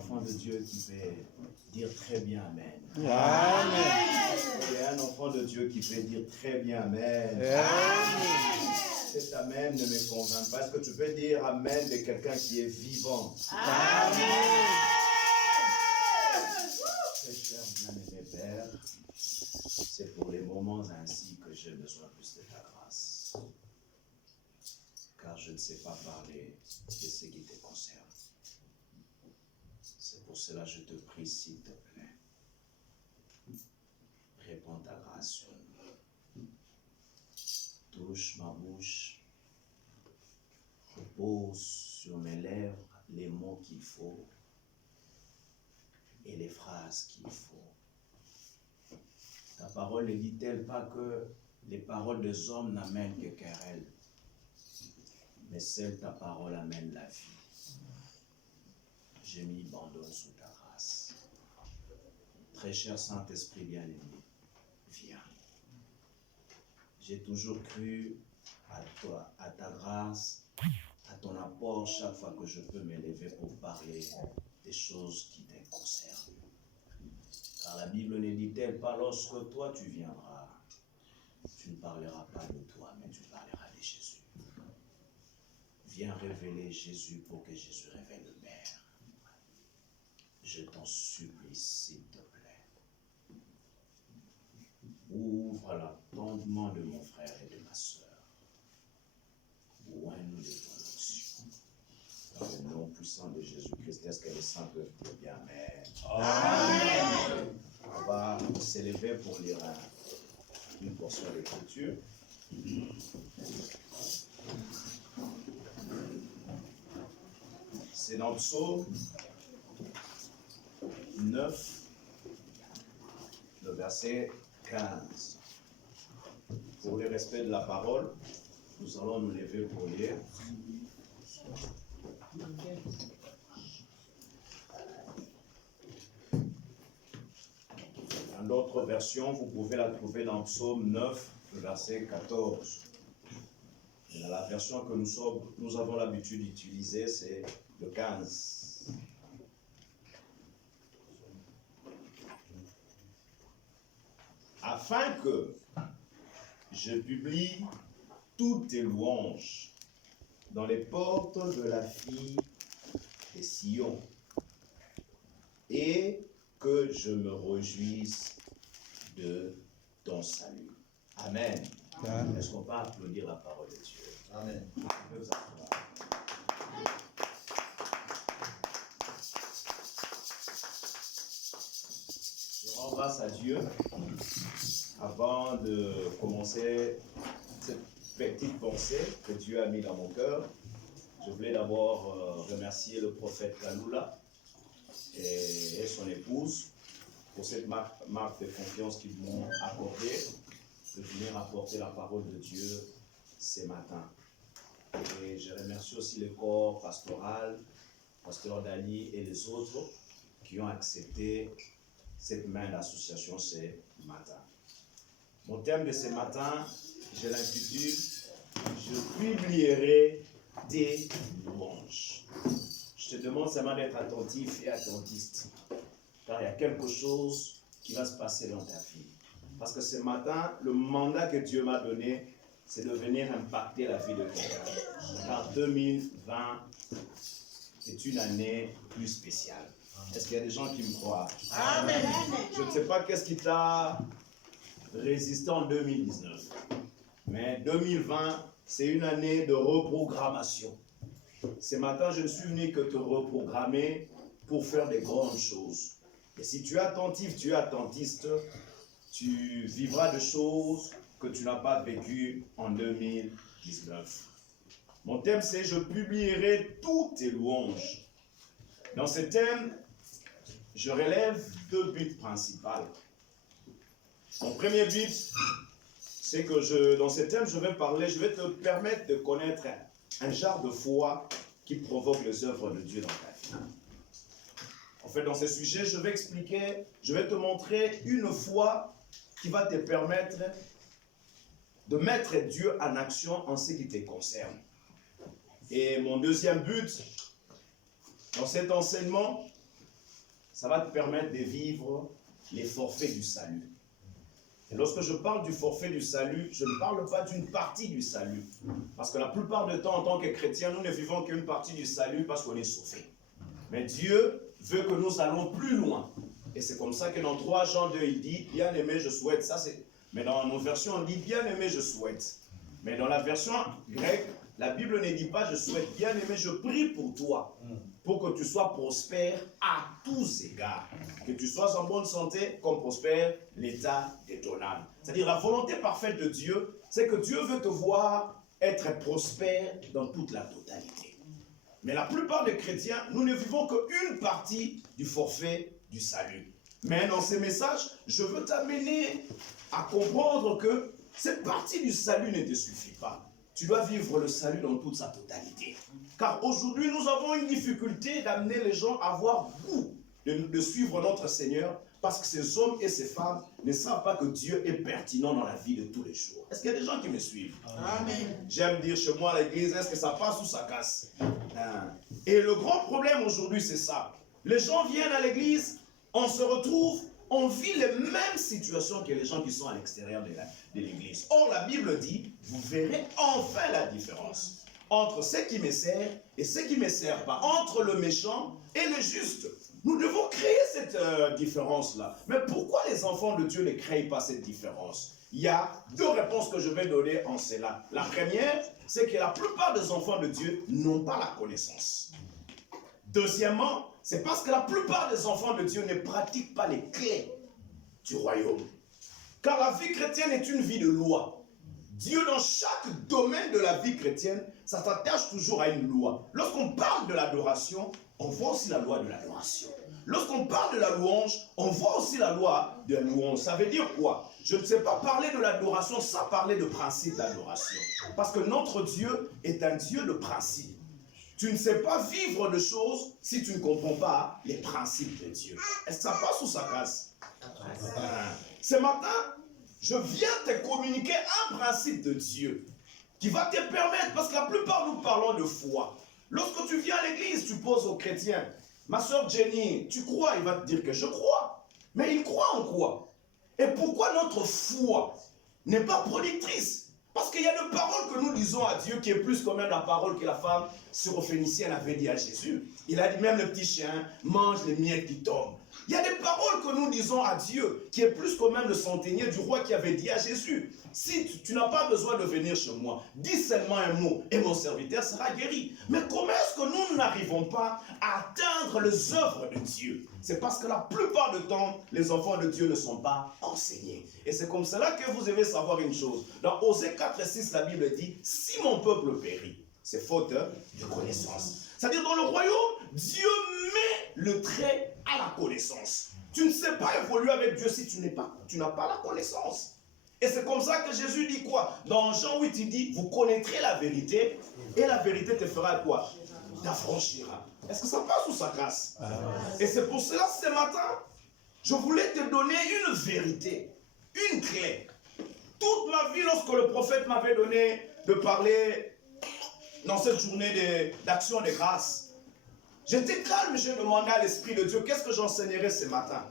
enfant de Dieu qui peut dire très bien Amen? Amen. Il y a un enfant de Dieu qui peut dire très bien Amen. Amen. Cet Amen ne me convainc pas. Est-ce que tu peux dire Amen de quelqu'un qui est vivant? Amen. Très cher bien-aimé Père, c'est pour les moments ainsi que j'ai besoin plus de ta grâce. Car je ne sais pas parler de ce qui te concerne. C'est pour cela que je te prie, s'il te plaît. Réponds ta grâce sur nous. Touche ma bouche. Pose sur mes lèvres les mots qu'il faut et les phrases qu'il faut. Ta parole ne dit-elle pas que les paroles des hommes n'amènent que querelle, mais seule ta parole amène la vie. Je m'y abandonne sous ta grâce. Très cher Saint-Esprit bien-aimé, viens. J'ai toujours cru à toi, à ta grâce, à ton apport chaque fois que je peux m'élever pour parler des choses qui te concernent. Car la Bible ne dit-elle pas, lorsque toi tu viendras, tu ne parleras pas de toi, mais tu parleras de Jésus. Viens révéler Jésus pour que Jésus révèle le Père. Je t'en supplie, s'il te plaît. Ouvre l'entendement de mon frère et de ma soeur. Oins-nous de ton onction. Dans le nom puissant de Jésus-Christ, est-ce que les saints peuvent dire bien Amen? Amen. On va s'élever pour lire une portion d'écriture. C'est dans le psaume 9, le verset 15. Pour le respect de la parole, nous allons nous lever pour lire. Dans d'autres versions, vous pouvez la trouver dans Psaume 9, le verset 14. Et dans la version que nous avons l'habitude d'utiliser, c'est le 15. Afin que je publie toutes tes louanges dans les portes de la fille de Sion, et que je me réjouisse de ton salut. Amen. Amen. Est-ce qu'on peut applaudir la parole de Dieu? Amen. Vous pouvez vous asseoir. Je rends grâce à Dieu avant de commencer cette petite pensée que Dieu a mis dans mon cœur. Je voulais d'abord remercier le prophète Kaloula et son épouse pour cette marque de confiance qu'ils m'ont accordée de venir apporter la parole de Dieu ce matin. Et je remercie aussi le corps pastoral, pasteur Dali et les autres qui ont accepté cette main d'association ce matin. Mon thème de ce matin, je l'intitule « Je publierai tes louanges ». Je te demande seulement d'être attentif et attentiste, car il y a quelque chose qui va se passer dans ta vie. Parce que ce matin, le mandat que Dieu m'a donné, c'est de venir impacter la vie de quelqu'un. Car 2020 est une année plus spéciale. Est-ce qu'il y a des gens qui me croient? Amen. Je ne sais pas qu'est-ce qui t'a résisté en 2019. Mais 2020, c'est une année de reprogrammation. Ce matin, je ne suis venu que te reprogrammer pour faire des grandes choses. Et si tu es attentif, tu es attentiste, tu vivras des choses que tu n'as pas vécues en 2019. Mon thème, c'est « Je publierai toutes tes louanges ». Dans ce thème, je relève deux buts principaux. Mon premier but, c'est que dans ce thème, je vais te permettre de connaître un genre de foi qui provoque les œuvres de Dieu dans ta vie. En fait, dans ce sujet, je vais te montrer une foi qui va te permettre de mettre Dieu en action en ce qui te concerne. Et mon deuxième but, dans cet enseignement, ça va te permettre de vivre les forfaits du salut. Et lorsque je parle du forfait du salut, je ne parle pas d'une partie du salut. Parce que la plupart du temps, en tant que chrétiens, nous ne vivons qu'une partie du salut parce qu'on est sauvé. Mais Dieu veut que nous allons plus loin. Et c'est comme ça que dans 3 Jean 2, il dit, bien-aimé, je souhaite. Ça, c'est... Mais dans nos versions, on dit, bien-aimé, je souhaite. Mais dans la version grecque, la Bible ne dit pas, je souhaite, bien-aimé, je prie pour toi. Pour que tu sois prospère à tous égards. Que tu sois en bonne santé, comme prospère l'état de ton âme. C'est-à-dire la volonté parfaite de Dieu, c'est que Dieu veut te voir être prospère dans toute la totalité. Mais la plupart des chrétiens, nous ne vivons qu'une partie du forfait du salut. Mais dans ces messages, je veux t'amener à comprendre que cette partie du salut ne te suffit pas. Tu dois vivre le salut dans toute sa totalité. Car aujourd'hui, nous avons une difficulté d'amener les gens à avoir goût de suivre notre Seigneur, parce que ces hommes et ces femmes ne savent pas que Dieu est pertinent dans la vie de tous les jours. Est-ce qu'il y a des gens qui me suivent? Amen. J'aime dire chez moi à l'église, est-ce que ça passe ou ça casse? Et le grand problème aujourd'hui, c'est ça. Les gens viennent à l'église, on se retrouve, on vit les mêmes situations que les gens qui sont à l'extérieur de l'église. Or, la Bible dit, vous verrez enfin la différence entre ce qui me sert et ce qui ne me sert pas, entre le méchant et le juste. Nous devons créer cette différence-là. Mais pourquoi les enfants de Dieu ne créent pas cette différence? Il y a 2 réponses que je vais donner en cela. La première, c'est que la plupart des enfants de Dieu n'ont pas la connaissance. Deuxièmement, c'est parce que la plupart des enfants de Dieu ne pratiquent pas les clés du royaume. Car la vie chrétienne est une vie de loi. Dieu, dans chaque domaine de la vie chrétienne, ça s'attache toujours à une loi. Lorsqu'on parle de l'adoration, on voit aussi la loi de l'adoration. Lorsqu'on parle de la louange, on voit aussi la loi de la louange. Ça veut dire quoi? Je ne sais pas parler de l'adoration sans parler de principe d'adoration. Parce que notre Dieu est un Dieu de principe. Tu ne sais pas vivre de choses si tu ne comprends pas les principes de Dieu. Est-ce que ça passe ou ça casse? Ce matin, je viens te communiquer un principe de Dieu qui va te permettre, parce que la plupart nous parlons de foi. Lorsque tu viens à l'église, tu poses aux chrétiens, ma soeur Jenny, tu crois? Il va te dire que je crois. Mais il croit en quoi? Et pourquoi notre foi n'est pas productrice? Parce qu'il y a une parole que nous disons à Dieu qui est plus quand même la parole que la femme syrophénicienne avait dit à Jésus. Il a dit même le petit chien mange les miettes qui tombent. Il y a des paroles que nous disons à Dieu qui est plus quand même le centenier du roi qui avait dit à Jésus. Si tu n'as pas besoin de venir chez moi, dis seulement un mot et mon serviteur sera guéri. Mais comment est-ce que nous n'arrivons pas à atteindre les œuvres de Dieu? C'est parce que la plupart du temps, les enfants de Dieu ne sont pas enseignés. Et c'est comme cela que vous devez savoir une chose. Dans Osée 4 et 6, la Bible dit, si mon peuple périt, c'est faute de connaissance. C'est-à-dire dans le royaume, Dieu met le trait à la connaissance. Tu ne sais pas évoluer avec Dieu si tu n'as pas la connaissance. Et c'est comme ça que Jésus dit quoi? Dans Jean 8, il dit, vous connaîtrez la vérité, et la vérité te fera quoi? T'affranchira. Est-ce que ça passe ou ça casse? Et c'est pour cela, ce matin, je voulais te donner une vérité, une clé. Toute ma vie, lorsque le prophète m'avait donné de parler dans cette journée d'action de grâce, j'étais calme, j'ai demandé à l'Esprit de Dieu, qu'est-ce que j'enseignerai ce matin?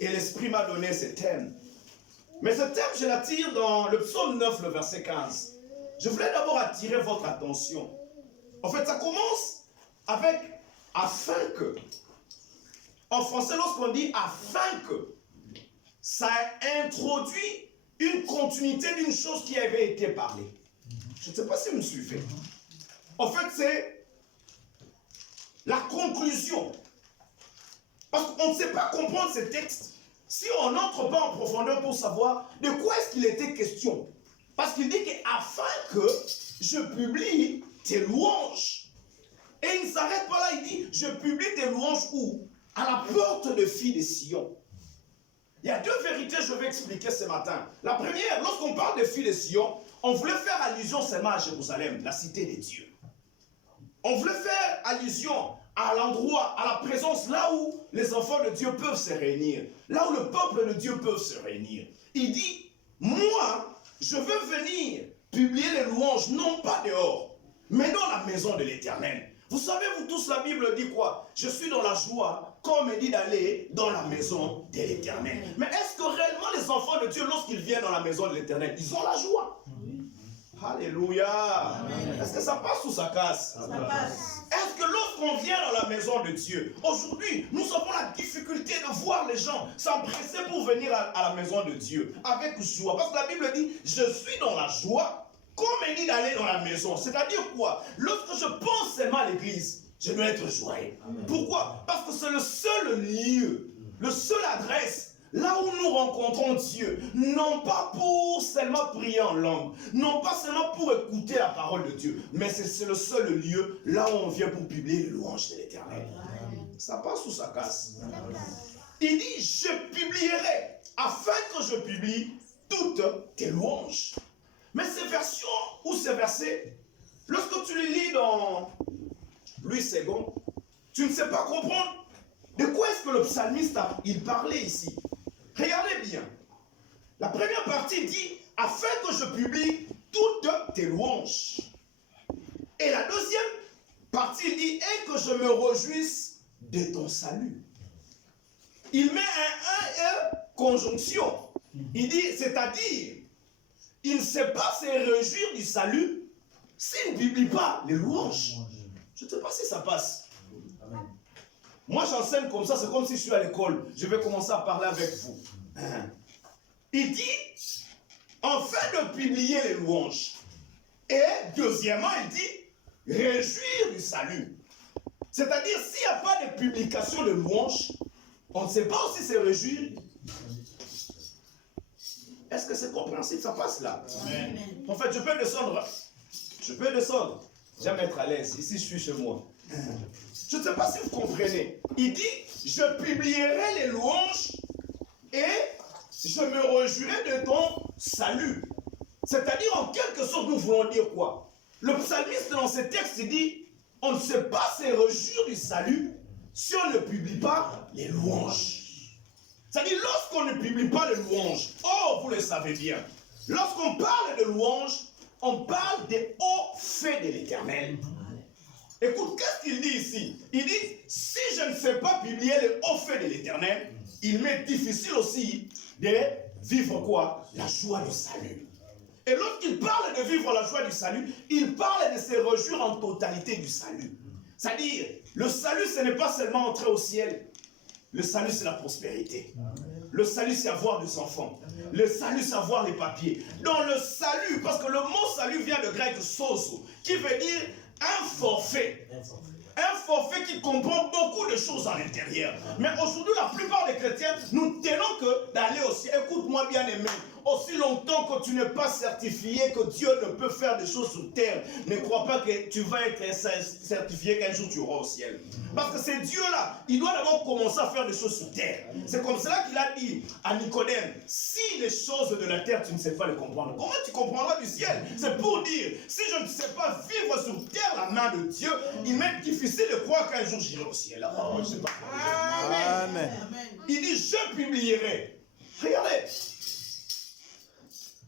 Et l'Esprit m'a donné ce thème. Mais ce thème, je l'attire dans le psaume 9, le verset 15. Je voulais d'abord attirer votre attention. En fait, ça commence avec « afin que ». En français, lorsqu'on dit « afin que », ça introduit une continuité d'une chose qui avait été parlée. Je ne sais pas si vous me suivez. En fait, c'est la conclusion. Parce qu'on ne sait pas comprendre ces textes si on n'entre pas en profondeur pour savoir de quoi est-ce qu'il était question. Parce qu'il dit qu'afin que je publie tes louanges. Et il ne s'arrête pas là, il dit, je publie tes louanges où? À la porte de filles de Sion. Il y a 2 vérités que je vais expliquer ce matin. La première, lorsqu'on parle de filles de Sion, on voulait faire allusion seulement à Jérusalem, la cité des dieux. On voulait faire allusion à l'endroit, à la présence, là où les enfants de Dieu peuvent se réunir, là où le peuple de Dieu peut se réunir. Il dit, moi, je veux venir publier les louanges, non pas dehors, mais dans la maison de l'Éternel. Vous savez, vous tous, la Bible dit quoi? Je suis dans la joie, comme il dit d'aller dans la maison de l'Éternel. Mais est-ce que réellement les enfants de Dieu, lorsqu'ils viennent dans la maison de l'Éternel, ils ont la joie? Alléluia. Est-ce que ça passe ou ça casse? Ça passe. Est-ce que lorsqu'on vient dans la maison de Dieu, aujourd'hui, nous avons la difficulté de voir les gens s'empresser pour venir à la maison de Dieu avec joie? Parce que la Bible dit, je suis dans la joie, comme il dit d'aller dans la maison. C'est-à-dire quoi? Lorsque je pense seulement à l'église, je dois être joyeux. Pourquoi? Parce que c'est le seul lieu, le seul adresse, là où nous rencontrons Dieu, non pas pour seulement prier en langue, non pas seulement pour écouter la parole de Dieu, mais c'est le seul lieu, là où on vient pour publier les louanges de l'Éternel. Ça passe ou ça casse? Il dit, je publierai, afin que je publie toutes tes louanges. Mais ces versions ou ces versets, lorsque tu les lis dans Louis II, tu ne sais pas comprendre de quoi est-ce que le psalmiste il parlait ici. Regardez bien. La première partie dit, afin que je publie toutes tes louanges. Et la deuxième partie dit, et que je me réjouisse de ton salut. Il met un conjonction. Il dit, c'est-à-dire, il ne sait pas se réjouir du salut s'il ne publie pas les louanges. Je ne sais pas si ça passe. Moi, j'enseigne comme ça, c'est comme si je suis à l'école. Je vais commencer à parler avec vous. Il dit, afin de publier les louanges. Et deuxièmement, il dit, réjouir du salut. C'est-à-dire, s'il n'y a pas de publication de louanges, on ne sait pas aussi se réjouir. Est-ce que c'est compréhensible? Ça passe là? Amen. En fait, je peux descendre. Je peux descendre. J'aime être à l'aise. Ici, je suis chez moi. Je ne sais pas si vous comprenez. Il dit, je publierai les louanges et je me réjouirai de ton salut. C'est-à-dire, en quelque sorte, nous voulons dire quoi? Le psalmiste, dans ce texte, il dit, on ne sait pas se réjouir du salut si on ne publie pas les louanges. C'est-à-dire, lorsqu'on ne publie pas les louanges, oh, vous le savez bien, lorsqu'on parle de louanges, on parle des hauts faits de l'Éternel. Écoute, qu'est-ce qu'il dit ici? Il dit, si je ne sais pas publier les hauts faits de l'Éternel, il m'est difficile aussi de vivre quoi? La joie du salut. Et lorsqu'il parle de vivre la joie du salut, il parle de se réjouir en totalité du salut. C'est-à-dire, le salut, ce n'est pas seulement entrer au ciel. Le salut, c'est la prospérité. Le salut, c'est avoir des enfants. Le salut, c'est avoir les papiers. Dans le salut, parce que le mot salut vient de grec sozo, qui veut dire un forfait. Un forfait qui comprend beaucoup de choses à l'intérieur. Mais aujourd'hui, la plupart des chrétiens, nous tenons que d'aller au ciel. Écoute-moi bien aimé. Aussi longtemps que tu n'es pas certifié que Dieu ne peut faire des choses sur terre, ne crois pas que tu vas être certifié qu'un jour tu auras au ciel. Parce que c'est Dieu-là, il doit d'abord commencer à faire des choses sur terre. C'est comme cela qu'il a dit à Nicodème, si les choses de la terre, tu ne sais pas les comprendre, comment tu comprendras du ciel? C'est pour dire, si je ne sais pas vivre sur terre la main de Dieu, il m'est difficile de croire qu'un jour j'irai au ciel. Oh, je sais pas. Amen. Il dit, je publierai. Regardez.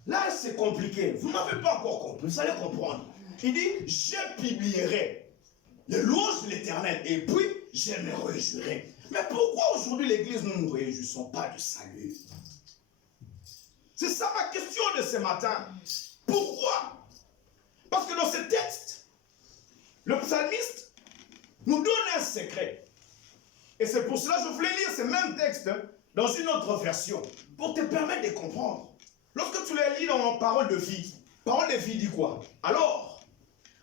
Là, c'est compliqué. Vous n'avez pas encore compris. Vous allez comprendre. Il dit, je publierai les louanges de l'Éternel et puis je me réjouirai. Mais pourquoi aujourd'hui l'Église, nous ne nous réjouissons pas du salut? C'est ça ma question de ce matin. Pourquoi? Parce que dans ce texte, le psalmiste nous donne un secret. Et c'est pour cela que je voulais lire ce même texte dans une autre version, pour te permettre de comprendre. Lorsque tu les lis dans Parole de vie dit quoi? Alors,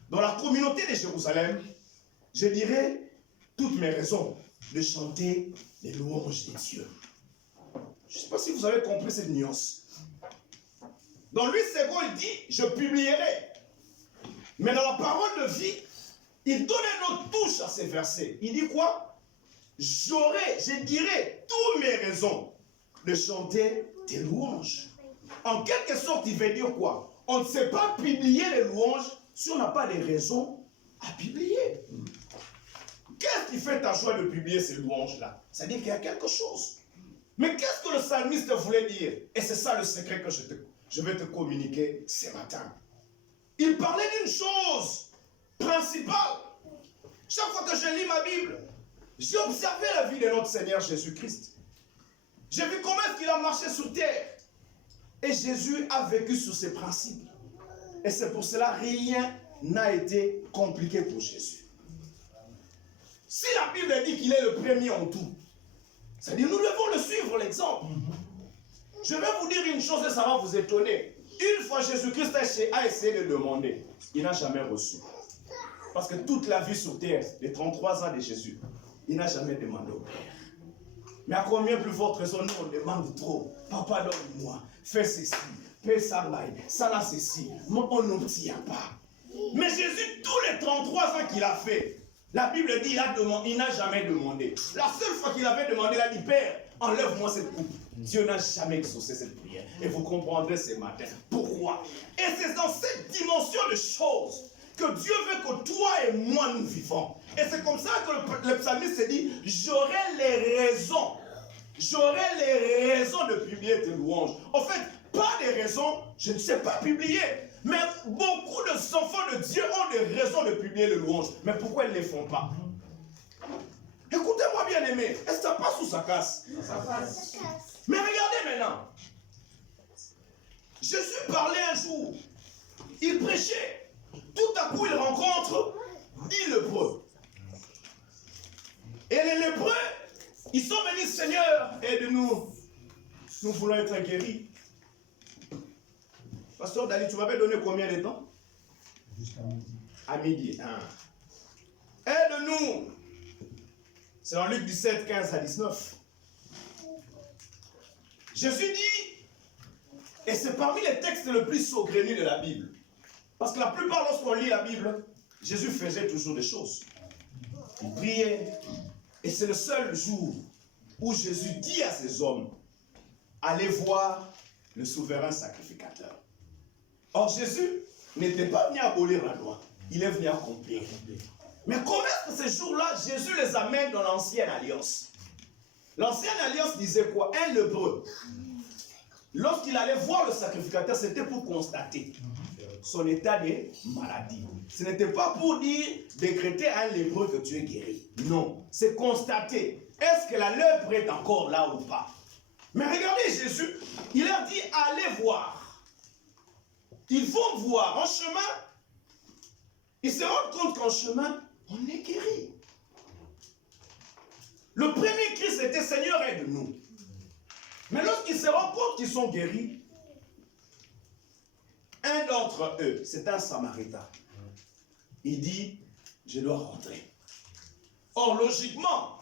dans la communauté de Jérusalem, je dirai toutes mes raisons de chanter les louanges de Dieu. Je ne sais pas si vous avez compris cette nuance. Dans Louis II, il dit, je publierai. Mais dans la Parole de vie, il donne une autre touche à ces versets. Il dit quoi? Je dirai toutes mes raisons de chanter tes louanges. En quelque sorte, il veut dire quoi? On ne sait pas publier les louanges si on n'a pas de raisons à publier. Qu'est-ce qui fait ta joie de publier ces louanges-là? C'est-à-dire qu'il y a quelque chose. Mais qu'est-ce que le psalmiste voulait dire? Et c'est ça le secret que je vais te communiquer ce matin. Il parlait d'une chose principale. Chaque fois que je lis ma Bible, j'ai observé la vie de notre Seigneur Jésus-Christ. J'ai vu comment est-ce qu'il a marché sur terre. Et Jésus a vécu sur ses principes. Et c'est pour cela rien n'a été compliqué pour Jésus. Si la Bible dit qu'il est le premier en tout, c'est-à-dire nous devons le suivre, l'exemple. Je vais vous dire une chose et ça va vous étonner. Une fois Jésus-Christ a essayé de demander, il n'a jamais reçu. Parce que toute la vie sur terre, les 33 ans de Jésus, il n'a jamais demandé au Père. Mais à combien plus forte raison nous on demande trop. Papa donne-moi, fais ceci, fais ça là, ça là ceci. Mais on n'obtient pas. Mais Jésus, tous les 33 ans qu'il a fait, la Bible dit il n'a jamais demandé. La seule fois qu'il avait demandé, il a dit Père, enlève-moi cette coupe. Dieu n'a jamais exaucé cette prière. Et vous comprendrez ce matin pourquoi. Et c'est dans cette dimension de choses que Dieu veut que toi et moi nous vivons. Et c'est comme ça que le psalmiste se dit, j'aurai les raisons de publier tes louanges. En fait, pas des raisons, je ne sais pas publier. Mais beaucoup d'enfants de Dieu ont des raisons de publier les louanges. Mais pourquoi ils ne les font pas? Écoutez-moi bien aimé, est-ce que ça passe ou ça casse? Ça passe. Mais regardez maintenant. Jésus parlait un jour, il prêchait. Tout à coup, il rencontre 10 lépreux. Et les lépreux, ils sont venus, Seigneur, aide-nous. Nous voulons être guéris. Pasteur Dali, tu m'avais donné combien de temps? Jusqu'à midi. À midi. Aide-nous. C'est dans Luc 17, 15 à 19. Jésus dit, et c'est parmi les textes les plus saugrenus de la Bible. Parce que la plupart, lorsqu'on lit la Bible, Jésus faisait toujours des choses. Il priait. Et c'est le seul jour où Jésus dit à ces hommes, allez voir le souverain sacrificateur. Or, Jésus n'était pas venu abolir la loi. Il est venu accomplir. Mais comment est-ce que ces jours-là, Jésus les amène dans l'ancienne alliance? L'ancienne alliance disait quoi? Un lépreux. Lorsqu'il allait voir le sacrificateur, c'était pour constater son état de maladie. Ce n'était pas pour dire, décréter à un lépreux que tu es guéri. Non, c'est constater. Est-ce que la lèpre est encore là ou pas? Mais regardez Jésus, il leur dit, allez voir. Ils vont voir en chemin. Ils se rendent compte qu'en chemin, on est guéri. Le premier cri, c'était Seigneur, aide-nous. Mais lorsqu'ils se rendent compte qu'ils sont guéris, un d'entre eux, c'est un Samaritain. Il dit, je dois rentrer. Or, logiquement,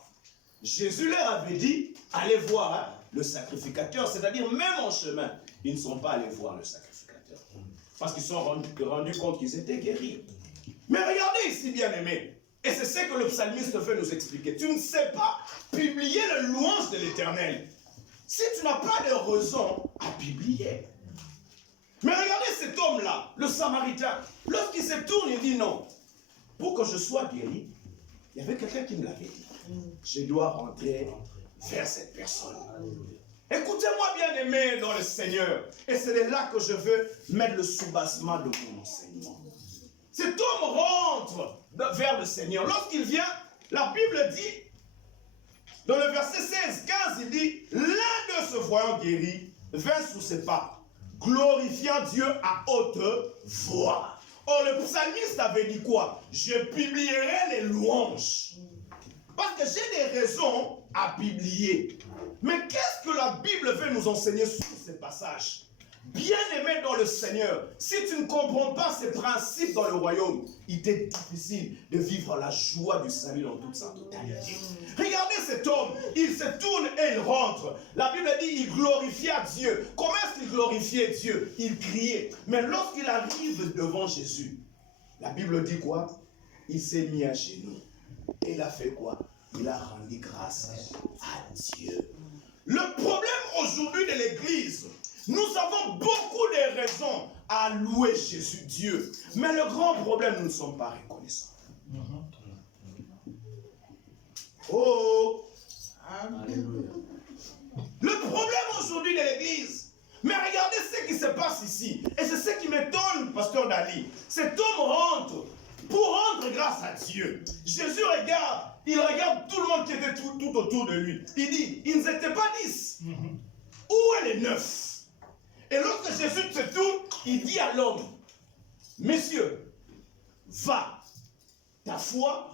Jésus leur avait dit, allez voir le sacrificateur. C'est-à-dire, même en chemin, ils ne sont pas allés voir le sacrificateur. Parce qu'ils se sont rendus compte qu'ils étaient guéris. Mais regardez ici, bien-aimés. Et c'est ce que le psalmiste veut nous expliquer. Tu ne sais pas publier le louange de l'Éternel si tu n'as pas de raison à publier. Mais regardez cet homme-là, le Samaritain. Lorsqu'il se tourne, il dit non. Pour que je sois guéri, il y avait quelqu'un qui me l'avait dit. Je dois rentrer vers cette personne. Écoutez-moi bien aimé dans le Seigneur. Et c'est là que je veux mettre le soubassement de mon enseignement. Cet homme rentre vers le Seigneur. Lorsqu'il vient, la Bible dit, dans le verset 16, 15, il dit, l'un d'eux se voyant guéri, vint sous ses pas, glorifiant Dieu à haute voix. Or, le psalmiste avait dit quoi? Je publierai les louanges. Parce que j'ai des raisons à publier. Mais qu'est-ce que la Bible veut nous enseigner sur ces passages? Bien-aimé dans le Seigneur, si tu ne comprends pas ces principes dans le royaume, il t'est difficile de vivre la joie du salut dans toute sa totalité. Regardez cet homme, il se tourne et il rentre. La Bible dit il glorifiait Dieu. Comment est-ce qu'il glorifiait Dieu? Il criait. Mais lorsqu'il arrive devant Jésus, la Bible dit quoi? Il s'est mis à genoux. Et il a fait quoi? Il a rendu grâce à Dieu. Le problème aujourd'hui de l'Église, nous avons beaucoup de raisons à louer Jésus, Dieu. Mais le grand problème, nous ne sommes pas reconnaissants. Oh! Alléluia. Le problème aujourd'hui de l'Église, mais regardez ce qui se passe ici. Et c'est ce qui m'étonne, pasteur Dali. Cet homme rentre pour rendre grâce à à Dieu. Jésus regarde, il regarde tout le monde qui était tout autour de lui. Il dit, ils n'étaient pas 10. Où est les 9? Et lorsque Jésus se tourne, il dit à l'homme, messieurs, va, ta foi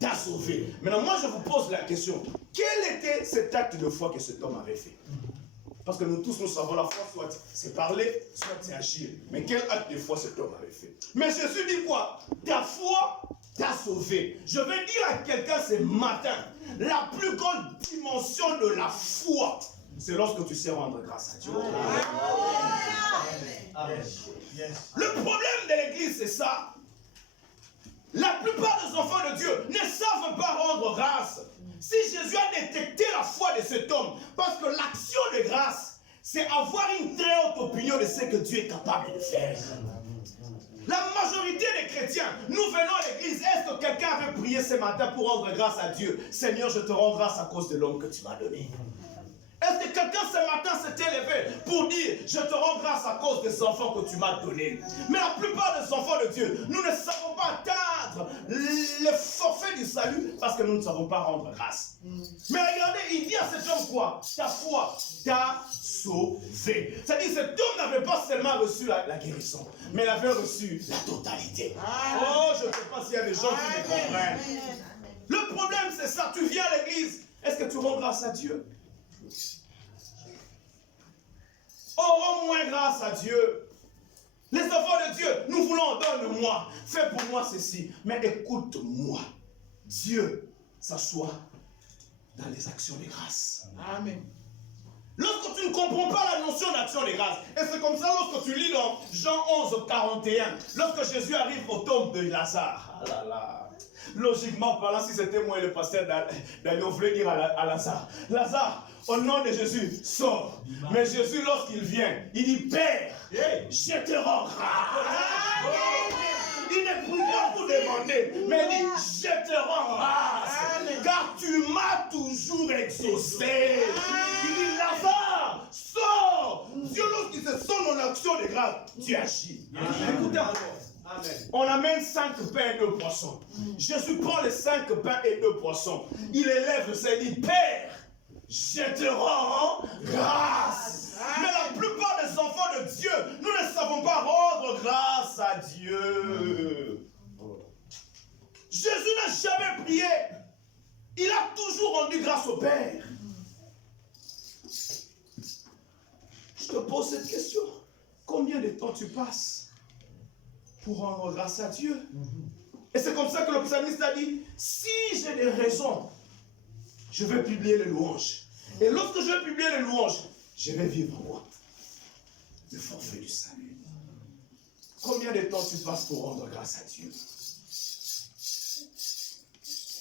t'a sauvé. Maintenant, moi, je vous pose la question. Quel était cet acte de foi que cet homme avait fait? Parce que nous tous, nous savons la foi, soit c'est parler, soit c'est agir. Mais quel acte de foi cet homme avait fait? Mais Jésus dit quoi? Ta foi t'a sauvé. Je vais dire à quelqu'un ce matin, la plus grande dimension de la foi, c'est lorsque tu sais rendre grâce à Dieu. Amen. Le problème de l'église, c'est ça. La plupart des enfants de Dieu ne savent pas rendre grâce. Si Jésus a détecté la foi de cet homme, parce que l'action de grâce, c'est avoir une très haute opinion de ce que Dieu est capable de faire. La majorité des chrétiens, nous venons à l'église. Est-ce que quelqu'un avait prié ce matin pour rendre grâce à Dieu? Seigneur, je te rends grâce à cause de l'homme que tu m'as donné. Est-ce que quelqu'un ce matin s'était levé pour dire, je te rends grâce à cause des enfants que tu m'as donnés? Mais la plupart des enfants de Dieu, nous ne savons pas atteindre le forfait du salut parce que nous ne savons pas rendre grâce. Mais regardez, il dit à cet homme quoi? Ta foi t'a sauvé. C'est-à-dire cet homme n'avait pas seulement reçu la guérison, mais il avait reçu la totalité. Oh, je ne sais pas s'il y a des gens qui me comprennent. Le problème c'est ça, tu viens à l'église, est-ce que tu rends grâce à Dieu? Oh, rends-moi grâce à Dieu. Les enfants de Dieu, nous voulons, donne-moi, fais pour moi ceci. Mais écoute-moi, Dieu s'assoit dans les actions de grâce. Amen. Lorsque tu ne comprends pas la notion d'action de grâce, et c'est comme ça lorsque tu lis dans Jean 11, 41, lorsque Jésus arrive au tombe de Lazare, ah là là, logiquement parlant, si c'était moi et le pasteur Daniel, on voulait dire à Lazare, Lazare, au nom de Jésus, sors. Mais Jésus, lorsqu'il vient, il dit, Père, je te rends grâce. Il ne prie pas pour demander, mais il dit, je te rends grâce, car tu m'as toujours exaucé. Il dit, Lazare, sors. Dieu, lorsqu'il se sent en action de grâce, Dieu agit. Écoutez encore. Amen. On amène 5 pains et 2 poissons. Jésus prend les 5 pains et 2 poissons. Il élève le ciel et dit, Père, je te rends grâce. Mais la plupart des enfants de Dieu, nous ne savons pas rendre grâce à Dieu. Jésus n'a jamais prié. Il a toujours rendu grâce au Père. Je te pose cette question. Combien de temps tu passes pour rendre grâce à Dieu? Et c'est comme ça que le psalmiste a dit, si j'ai des raisons, je vais publier les louanges. Et lorsque je vais publier les louanges, je vais vivre moi le forfait du salut. Combien de temps tu passes pour rendre grâce à Dieu?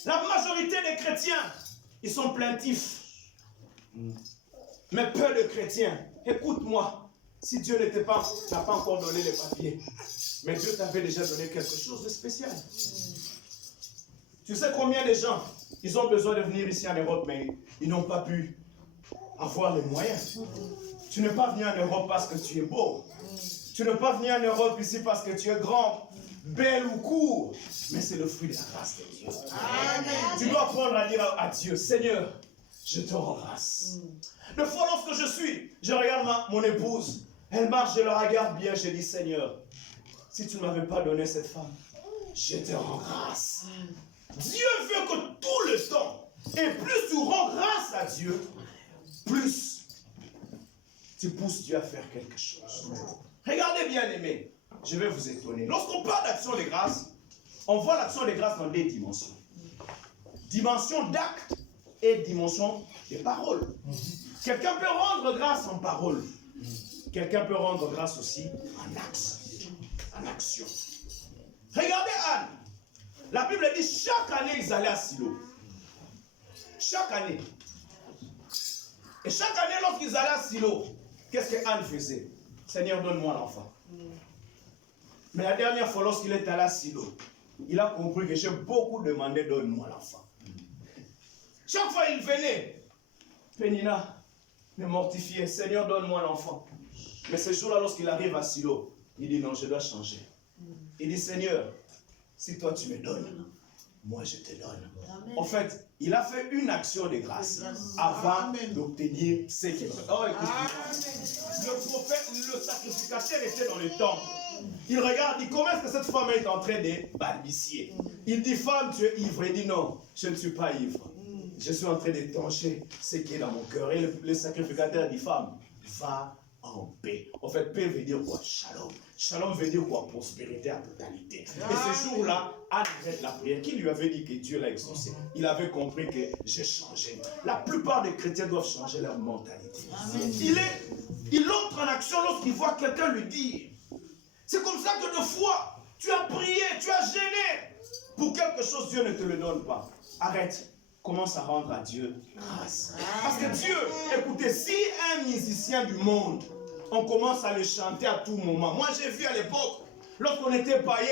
La majorité des chrétiens, ils sont plaintifs. Mais peu de chrétiens, écoute-moi, si Dieu n'a pas encore donné les papiers, mais Dieu t'avait déjà donné quelque chose de spécial. Tu sais combien de gens, ils ont besoin de venir ici en Europe, mais ils n'ont pas pu avoir les moyens. Tu n'es pas venu en Europe parce que tu es beau. Tu n'es pas venu en Europe ici parce que tu es grand, belle ou court. Mais c'est le fruit de la grâce de Dieu. Amen. Tu dois apprendre à dire à Dieu, Seigneur, je te rends grâce. Des fois, lorsque je regarde mon épouse, elle marche, je la regarde bien, je dis, Seigneur, si tu ne m'avais pas donné cette femme, je te rends grâce. Dieu veut que tout le temps, et plus tu rends grâce à Dieu, plus tu pousses Dieu à faire quelque chose. Regardez bien, aimés, je vais vous étonner. Lorsqu'on parle d'action de grâce, on voit l'action de grâce dans 2 dimensions. Dimension d'acte et dimension de parole. Quelqu'un peut rendre grâce en parole. Quelqu'un peut rendre grâce aussi en action. Regardez Anne. La Bible dit chaque année ils allaient à Silo. Chaque année. Et chaque année lorsqu'ils allaient à Silo, qu'est-ce que Anne faisait? Seigneur, donne-moi l'enfant. Mais la dernière fois lorsqu'il est allé à Silo, il a compris que j'ai beaucoup demandé, donne-moi l'enfant. Chaque fois il venait, Pénina me mortifiait, Seigneur, donne-moi l'enfant. Mais ce jour-là, lorsqu'il arrive à Silo, il dit non, je dois changer. Il dit, Seigneur, si toi tu me donnes, moi je te donne. En fait, il a fait une action de grâce avant d'obtenir ce qu'il veut. Oh, le prophète, le sacrificateur était dans le temple. Il regarde, il dit, comment est-ce que cette femme est en train de balbutier? Il dit, femme, tu es ivre. Il dit, non, je ne suis pas ivre. Je suis en train d'étancher ce qui est dans mon cœur. Et le sacrificateur dit, femme, va en paix. En fait, paix veut dire quoi? Shalom. Shalom veut dire quoi? Prospérité à totalité. Et ce jour-là, Anne arrête la prière. Qui lui avait dit que Dieu l'a exaucé? Il avait compris que j'ai changé. La plupart des chrétiens doivent changer leur mentalité. Il entre en action lorsqu'il voit quelqu'un lui dire. C'est comme ça que de fois, tu as prié, tu as gêné. Pour quelque chose, Dieu ne te le donne pas. Arrête. Commence à rendre à Dieu grâce. Parce que Dieu, écoutez, si un musicien du monde, on commence à le chanter à tout moment. Moi, j'ai vu à l'époque, lorsqu'on était païen,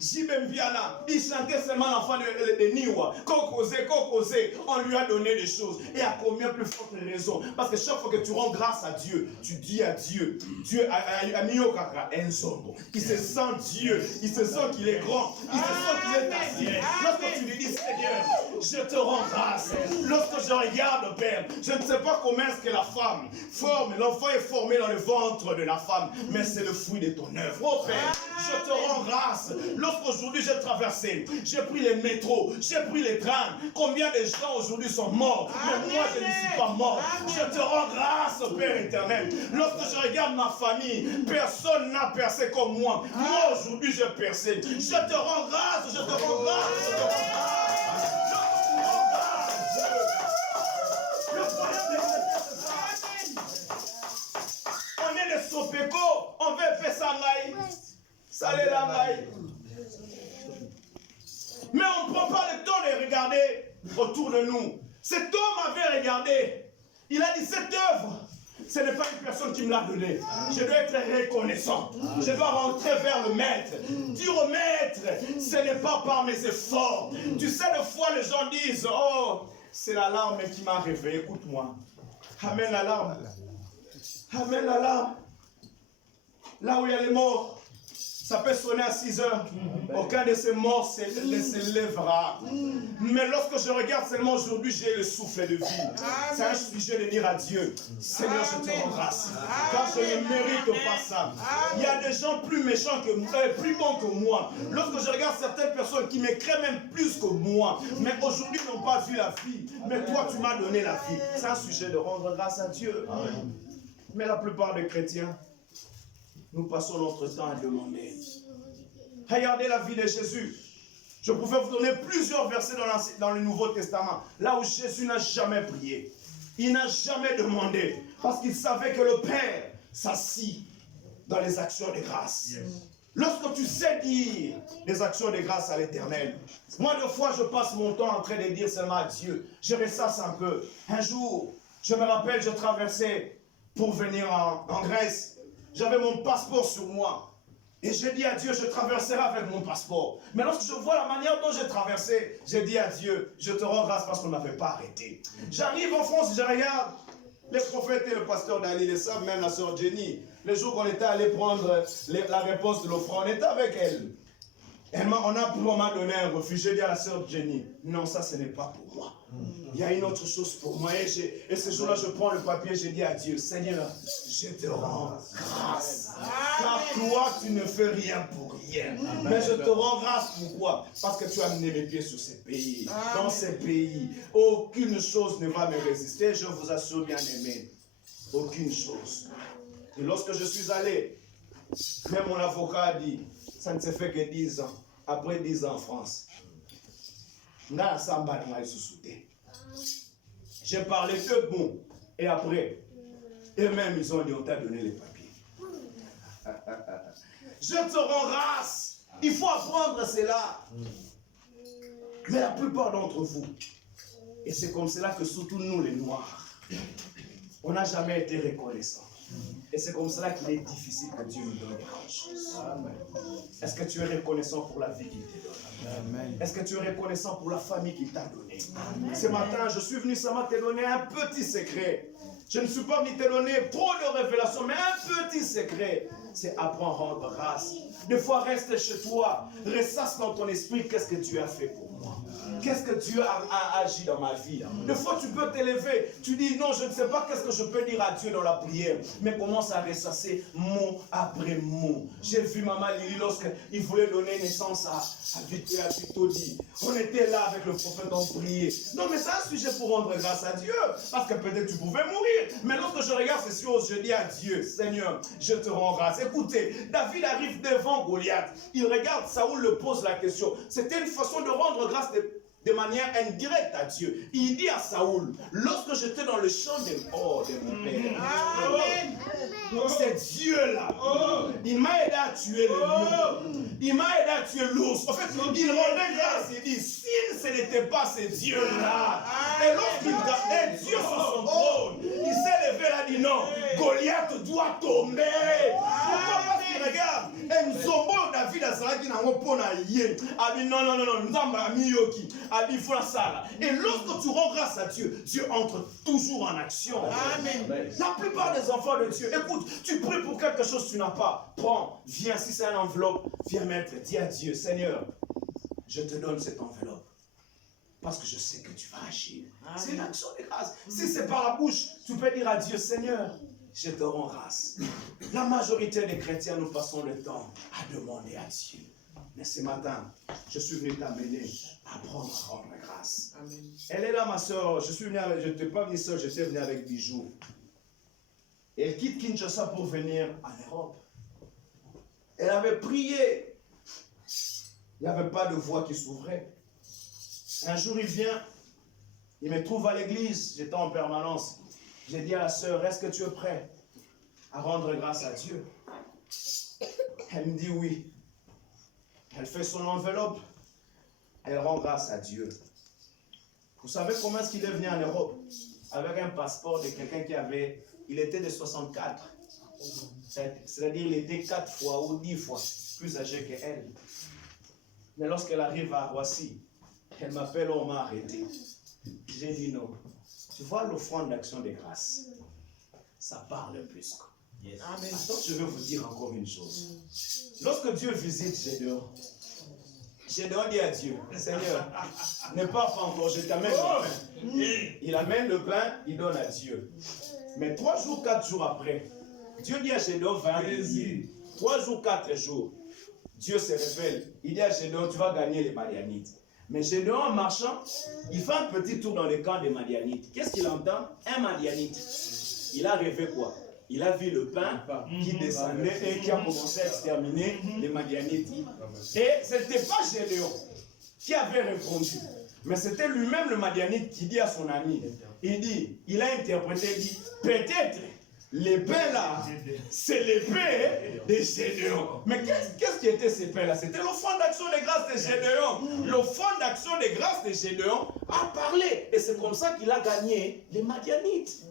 Jibem Piana, il chantait seulement l'enfant de Niwa. Kokosé, Kokosé, on lui a donné des choses. Et à combien plus forte raison? Parce que chaque fois que tu rends grâce à Dieu, tu dis à Dieu, Dieu a mis au kaka un sombre. Il se sent Dieu, il se sent qu'il est grand, il se sent qu'il est assis. Lorsque tu lui dis, Seigneur, je te rends grâce. Lorsque je regarde, Père, je ne sais pas comment est-ce que la femme forme, l'enfant est formé dans le ventre de la femme, mais c'est le fruit de ton œuvre. Oh Père, je te rends grâce. Lorsqu'aujourd'hui j'ai traversé, j'ai pris les métros, j'ai pris les trains, combien de gens aujourd'hui sont morts, mais moi je ne suis pas mort. Je te rends grâce, Père éternel. Lorsque je regarde ma famille, personne n'a percé comme moi. Moi aujourd'hui j'ai percé. Je te rends grâce, je te rends grâce, je te rends grâce. Je te rends grâce. Le problème de on est les Sopeko, on veut faire ça. Salé la maille. Mais on ne prend pas le temps de regarder autour de nous. Cet homme avait regardé. Il a dit, cette œuvre, ce n'est pas une personne qui me l'a donnée. Je dois être reconnaissant. Je dois rentrer vers le maître. Dire au maître, ce n'est pas par mes efforts. Tu sais, des fois, les gens disent, oh, c'est l'alarme qui m'a réveillé. Écoute-moi. Amène l'alarme. Amène l'alarme. Là où il y a les morts. Ça peut sonner à 6 heures. Aucun de ces morts ne se lèvera. Mais lorsque je regarde seulement aujourd'hui, j'ai le souffle de vie. C'est un sujet de dire à Dieu, Seigneur, je te rends grâce. Car je ne mérite pas ça. Il y a des gens plus méchants que moi, plus bons que moi. Lorsque je regarde certaines personnes qui me créent même plus que moi, mais aujourd'hui n'ont pas vu la vie. Mais toi, tu m'as donné la vie. C'est un sujet de rendre grâce à Dieu. Mais la plupart des chrétiens, nous passons notre temps à demander. Regardez la vie de Jésus. Je pouvais vous donner plusieurs versets dans le Nouveau Testament, là où Jésus n'a jamais prié. Il n'a jamais demandé, parce qu'il savait que le Père s'assit dans les actions de grâce. Lorsque tu sais dire des actions de grâce à l'Éternel, moi, des fois, je passe mon temps en train de dire seulement à Dieu. Je ressasse un peu. Un jour, je me rappelle, je traversais pour venir en Grèce. J'avais mon passeport sur moi. Et j'ai dit à Dieu, je traverserai avec mon passeport. Mais lorsque je vois la manière dont j'ai traversé, j'ai dit à Dieu, je te rends grâce parce qu'on n'avait pas arrêté. J'arrive en France, je regarde les prophètes et le pasteur d'Ali, les savent, même la sœur Jenny. Le jour qu'on était allé prendre la réponse de l'offrande, on était avec elle. On m'a donné un refuge. J'ai dit à la sœur Jenny, non, ça ce n'est pas pour moi. Il y a une autre chose pour moi. Et ce jour-là, je prends le papier, j'ai dit à Dieu, Seigneur, je te rends grâce. Car toi, tu ne fais rien pour rien. Mais je te rends grâce, pourquoi? Parce que tu as amené mes pieds sur ces pays. Dans ces pays, aucune chose ne va me résister. Je vous assure, bien aimé, aucune chose. Et lorsque je suis allé, même mon avocat a dit, ça ne se fait que 10 ans. Après 10 ans en France. J'ai parlé peu de mots. Et après, eux-mêmes, ils ont dit, on t'a donné les papiers. Je te rends grâce. Il faut apprendre cela. Mais la plupart d'entre vous, et c'est comme cela que surtout nous les Noirs, on n'a jamais été reconnaissants. Et c'est comme cela qu'il est difficile que Dieu nous donne des grandes choses. Est-ce que tu es reconnaissant pour la vie qu'il te donne? Est-ce que tu es reconnaissant pour la famille qu'il t'a donnée? Ce matin, je suis venu seulement te donner un petit secret. Je ne suis pas venu te donner trop de révélations, mais un petit secret. c'est apprendre à rendre grâce. Des fois, reste chez toi, ressasse dans ton esprit qu'est-ce que Dieu a fait pour moi. Qu'est-ce que Dieu a agi dans ma vie. Des fois, tu peux t'élever. Tu dis, non, je ne sais pas qu'est-ce que je peux dire à Dieu dans la prière. Mais commence à ressasser mot après mot. J'ai vu Maman Lily lorsqu'il voulait donner naissance à Vitodi. On était là avec le prophète, on priait. Non, mais c'est un sujet pour rendre grâce à Dieu. Parce que peut-être tu pouvais mourir. Mais lorsque je regarde ces choses, je dis à Dieu, Seigneur, je te rends grâce. Écoutez, David arrive devant Goliath. Il regarde Saoul, le pose la question. C'était une façon de rendre grâce de manière indirecte à Dieu. Il dit à Saoul, lorsque j'étais dans le champ de mon père, c'est Dieu là. Il m'a aidé à tuer le lion. Il m'a aidé à tuer l'ours. En fait, il rendait grâce. Il dit, si ce n'était pas ce Dieu là. Et lorsqu'il gardait Dieu sur son trône, il s'est levé là, dit non, Goliath doit tomber. Pourquoi? Parce qu'il regarde. David a dit non, Nzamba Miyoki. Et lorsque tu rends grâce à Dieu, Dieu entre toujours en action. Amen. La plupart des enfants de Dieu, écoute, tu pries pour quelque chose que tu n'as pas. Prends, viens, si c'est une enveloppe, viens mettre, dis à Dieu, Seigneur, je te donne cette enveloppe. Parce que je sais que tu vas agir. C'est une action de grâce. Si c'est par la bouche, tu peux dire à Dieu, Seigneur, je te rends grâce. La majorité des chrétiens, nous passons le temps à demander à Dieu. Mais ce matin, je suis venu t'amener à apprendre à rendre grâce. Amen. Elle est là, ma soeur. Je n'étais pas venu seul, j'étais venu avec Bijou. Elle quitte Kinshasa pour venir en Europe. Elle avait prié. Il n'y avait pas de voie qui s'ouvrait. Un jour, il vient. Il me trouve à l'église. J'étais en permanence. J'ai dit à la sœur, est-ce que tu es prêt à rendre grâce à Dieu? Elle me dit oui. Elle fait son enveloppe. Elle rend grâce à Dieu. Vous savez comment est-ce qu'il est venu en Europe? Avec un passeport de quelqu'un il était de 64. C'est-à-dire il était 4 fois ou 10 fois plus âgé qu'elle. Mais lorsqu'elle arrive à Roissy, elle m'appelle, on m'a arrêté. J'ai dit non. Tu vois l'offrande d'action de grâce, ça parle plus. Yes. Amen. Donc je vais vous dire encore une chose. Lorsque Dieu visite Gédéon dit à Dieu, Seigneur, ne pars pas encore, je t'amène le pain. Il amène le pain, il donne à Dieu. Mais 3 jours, 4 jours après, Dieu dit à Gédéon, va en 3 jours, 4 jours, Dieu se révèle. Il dit à Gédéon, tu vas gagner les Madianites. Mais Gédéon, en marchant, il fait un petit tour dans le camp des Madianites. Qu'est-ce qu'il entend? Un Madianite. Il a rêvé quoi? Il a vu le pain qui descendait et qui a commencé à exterminer les Madianites. Et ce n'était pas Gédéon qui avait répondu. Mais c'était lui-même le Madianite qui dit à son ami. Il a interprété, il dit, peut-être l'épée là, c'est l'épée de Gédéon. Mais qu'est-ce qui était cette épée là? C'était l'offrande d'action de grâce de Gédéon. L'offrande d'action de grâce de Gédéon a parlé. Et c'est comme ça qu'il a gagné les Madianites.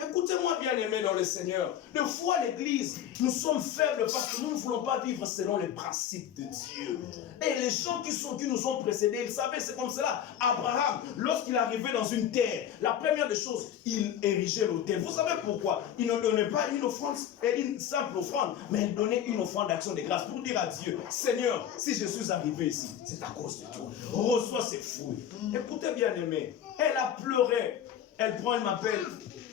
Écoutez-moi bien aimé dans le Seigneur. Des fois l'église, nous sommes faibles parce que nous ne voulons pas vivre selon les principes de Dieu. Et les gens qui nous ont précédés, ils savaient, c'est comme cela. Abraham, lorsqu'il arrivait dans une terre, la première des choses, il érigeait l'autel. Vous savez pourquoi? Il ne donnait pas une offrande, une simple offrande, mais il donnait une offrande d'action de grâce pour dire à Dieu, Seigneur, si je suis arrivé ici, c'est à cause de toi. Reçois ces fruits. Écoutez bien aimé, elle a pleuré. Elle prend, elle m'appelle.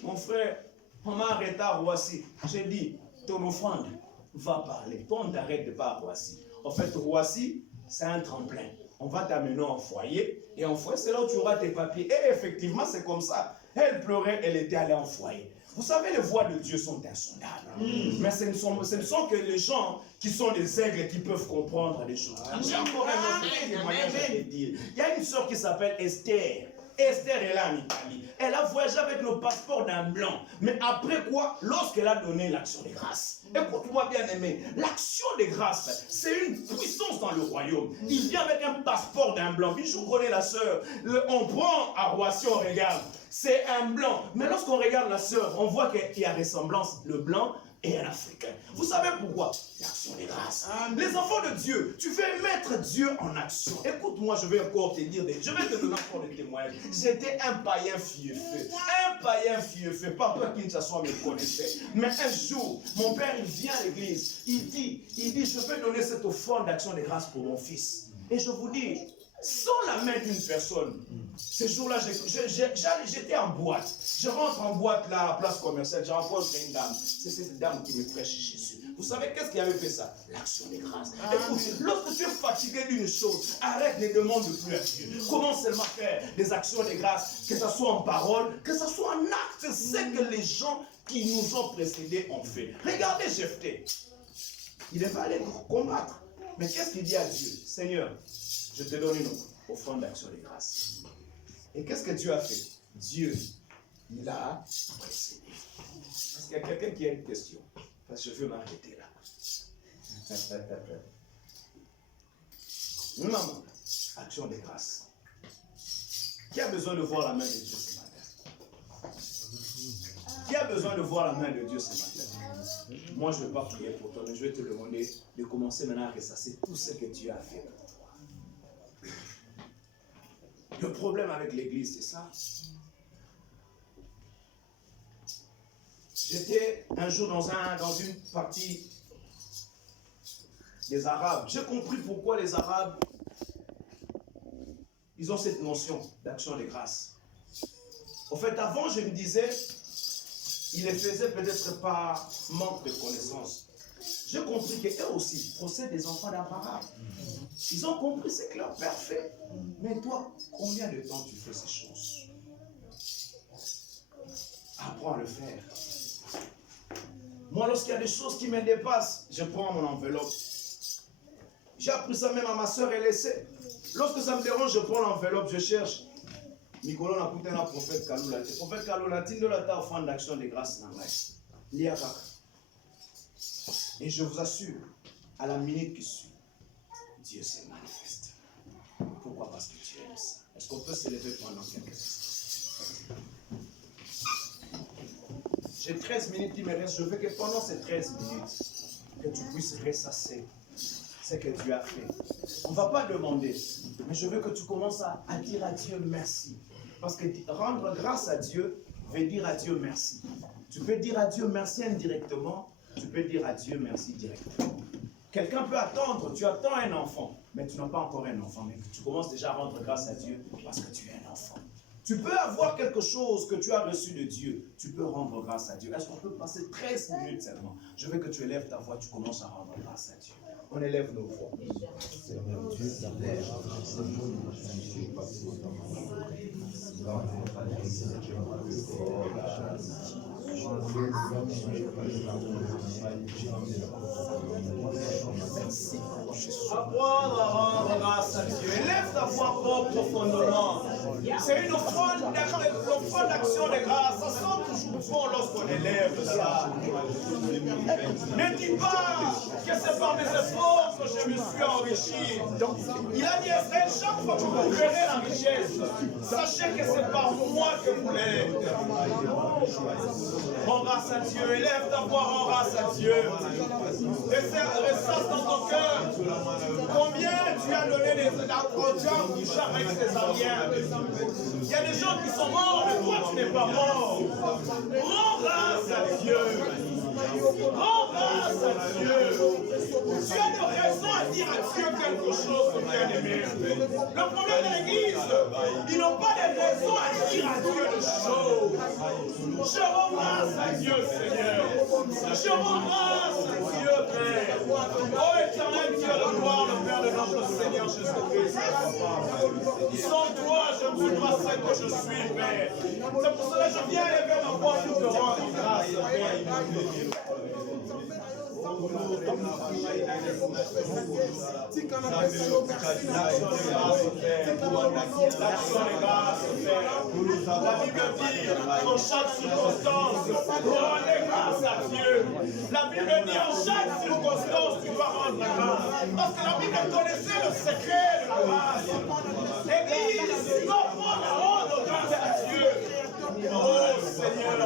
Mon frère, on m'a arrêté à Roissy. J'ai dit, ton offrande va parler. Toi, on t'arrête de pas à Roissy. En fait, Roissy, c'est un tremplin. On va t'amener en foyer. Et en foyer, c'est là où tu auras tes papiers. Et effectivement, c'est comme ça. Elle pleurait, elle était allée en foyer. Vous savez, les voies de Dieu sont insondables. Mais ce ne sont que les gens qui sont des aigles qui peuvent comprendre les choses. J'ai encore un autre témoignage à te dire. Il y a une sœur qui s'appelle Esther. Esther est là en Italie. Elle a voyagé avec le passeport d'un blanc. Mais après quoi? Lorsqu'elle a donné l'action de grâce. Écoute-moi bien aimé. L'action de grâce, c'est une puissance dans le royaume. Il vient avec un passeport d'un blanc. Je connais la sœur. On prend à Roissy, on regarde. C'est un blanc. Mais lorsqu'on regarde la sœur, on voit qu'il y a ressemblance. Le blanc et un Africain. Vous savez pourquoi? L'action des grâces. Les enfants de Dieu, tu veux mettre Dieu en action. Écoute-moi, je vais encore te dire, je vais te donner encore des témoignages. J'étais un païen fiefeux. Un païen fiefeux. Papa Kinshasa me connaissait. Mais un jour, mon père, il vient à l'église. Il dit, je peux donner cette offrande d'action des grâces pour mon fils. Et je vous dis, sans la main d'une personne, ce jour-là, j'étais en boîte. Je rentre en boîte là, à la place commerciale, je rencontre une dame. C'est cette dame qui me prêche Jésus. Vous savez qu'est-ce qui avait fait ça? L'action des grâces. Écoute, lorsque tu es fatigué d'une chose, arrête, ne demande plus à Dieu. Commence seulement à faire des actions des grâces, que ce soit en parole, que ce soit en acte. C'est ce que les gens qui nous ont précédés ont fait. Regardez Jephthé. Il est pas allé combattre. Mais qu'est-ce qu'il dit à Dieu? Seigneur, je te donne une offrande d'action de grâce. Et qu'est-ce que Dieu a fait? Dieu, il a précédé. Est-ce qu'il y a quelqu'un qui a une question? Parce que je veux m'arrêter là. Nous avons action de grâce. Qui a besoin de voir la main de Dieu ce matin? Qui a besoin de voir la main de Dieu ce matin? Moi, je ne vais pas prier pour toi, mais je vais te demander de commencer maintenant à ressasser tout ce que Dieu a fait pour toi. Le problème avec l'église, c'est ça. J'étais un jour dans une partie des Arabes. J'ai compris pourquoi les Arabes, ils ont cette notion d'action de grâce. En fait, avant, je me disais, ils les faisaient peut-être par manque de connaissances. J'ai compris qu'eux aussi procèdent des enfants d'Abraham. Ils ont compris ce que leur père fait. Mais toi, combien de temps tu fais ces choses? Apprends à le faire. Moi, lorsqu'il y a des choses qui me dépassent, je prends mon enveloppe. J'ai appris ça même à ma soeur, elle essaie. Lorsque ça me dérange, je prends l'enveloppe, je cherche. Nicolas n'a écouté un prophète Kaloula. Le prophète Kaloula, il a offrande d'action de grâce dans l'air. Et je vous assure, à la minute qui suit, Dieu se manifeste. Pourquoi? Parce que tu aimes ça. Est-ce qu'on peut se lever pendant quelques instants? J'ai 13 minutes qui me restent. Je veux que pendant ces 13 minutes, que tu puisses ressasser ce que Dieu a fait. On ne va pas demander, mais je veux que tu commences à dire à Dieu merci. Parce que rendre grâce à Dieu veut dire à Dieu merci. Tu peux dire à Dieu merci indirectement, tu peux dire à Dieu merci directement. Quelqu'un peut attendre, tu attends un enfant, mais tu n'as pas encore un enfant, mais tu commences déjà à rendre grâce à Dieu parce que tu es un enfant. Tu peux avoir quelque chose que tu as reçu de Dieu, tu peux rendre grâce à Dieu. Est-ce qu'on peut passer 13 minutes seulement? Je veux que tu élèves ta voix, tu commences à rendre grâce à Dieu. On élève nos voix. Apprendre à rendre grâce à Dieu. Élève ta voix profondément. C'est une offrande d'action de grâce. Ça sent toujours bon lorsqu'on élève ça. Ne dis pas que c'est par mes efforts que je me suis enrichi. Il a dit à Israël, chaque fois que vous verrez la richesse, sachez que c'est par moi que vous l'êtes. Rends grâce à Dieu, élève ta voix, rends grâce à Dieu. Ressasse dans ton cœur combien tu as donné des couché avec tes aliens. Il y a des gens qui sont morts, mais toi tu n'es pas mort. Rends grâce à Dieu. Rends grâce à Dieu. Tu as des raisons à dire à Dieu quelque chose, bien aimé. Le problème de l'église, ils n'ont pas de raisons à dire à Dieu des choses. Je rends grâce à Dieu, Seigneur. Je rends grâce à Dieu, Père. Oh éternel Dieu de gloire, le Père de notre Seigneur Jésus-Christ. Sans toi, je ne suis pas ce que je suis, Père. C'est pour cela que je viens élever ma voix pour te rendre grâce, Père. La Bible dit en chaque circonstance, rendez grâce à Dieu. La Bible dit en chaque circonstance, tu dois rendre grâce. Parce que la Bible connaissait le secret de la grâce. L'église doit apprendre à rendre grâce à Dieu. Oh Seigneur,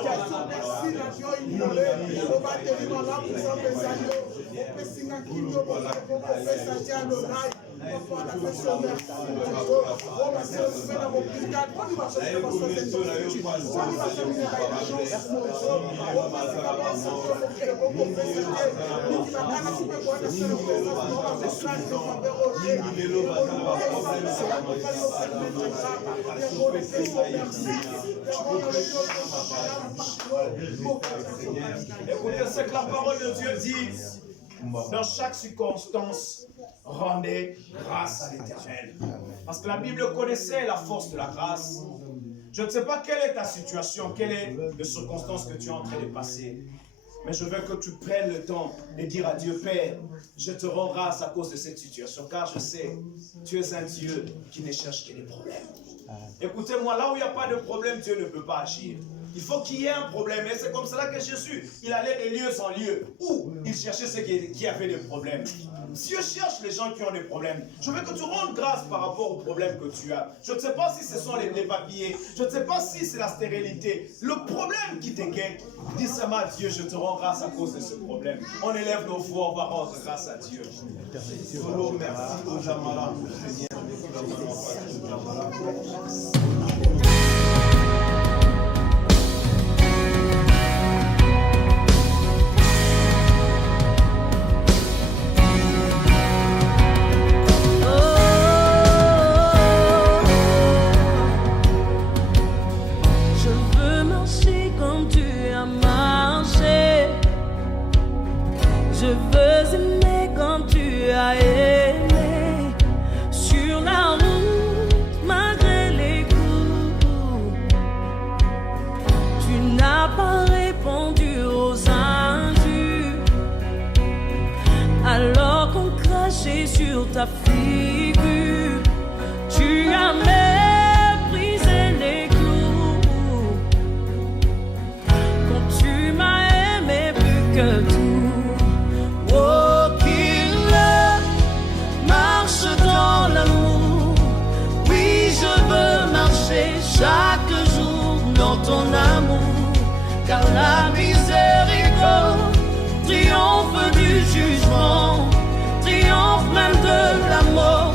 Écoutez ce que la parole de Dieu dit. Dans chaque circonstance, rendez grâce à l'Éternel. Parce que la Bible connaissait la force de la grâce. Je ne sais pas quelle est ta situation, quelle est la circonstance que tu es en train de passer. Mais je veux que tu prennes le temps de dire à Dieu, Père, je te rends grâce à cause de cette situation, car je sais, tu es un Dieu qui ne cherche que des problèmes. Écoutez-moi, là où il n'y a pas de problème, Dieu ne peut pas agir. Il faut qu'il y ait un problème. Et c'est comme cela que Jésus, il allait de lieu en lieu, où il cherchait ceux qui avaient des problèmes. Dieu cherche les gens qui ont des problèmes. Je veux que tu rendes grâce par rapport aux problèmes que tu as. Je ne sais pas si ce sont les papiers. Je ne sais pas si c'est la stérilité. Le problème qui te guette, dis seulement à Dieu, je te rends grâce à cause de ce problème. On élève nos voix, on va rendre grâce à Dieu. Oh, merci aux Jamala, Seigneur. Je veux aimer comme tu as aimé, sur la route malgré les coups. Tu n'as pas répondu aux injures, alors qu'on crachait sur ta figure. Tu as méprisé les clous, quand tu m'as aimé plus que tout. Oh, qu'il marche dans l'amour. Oui, je veux marcher chaque jour dans ton amour, car la miséricorde triomphe du jugement, triomphe même de la mort.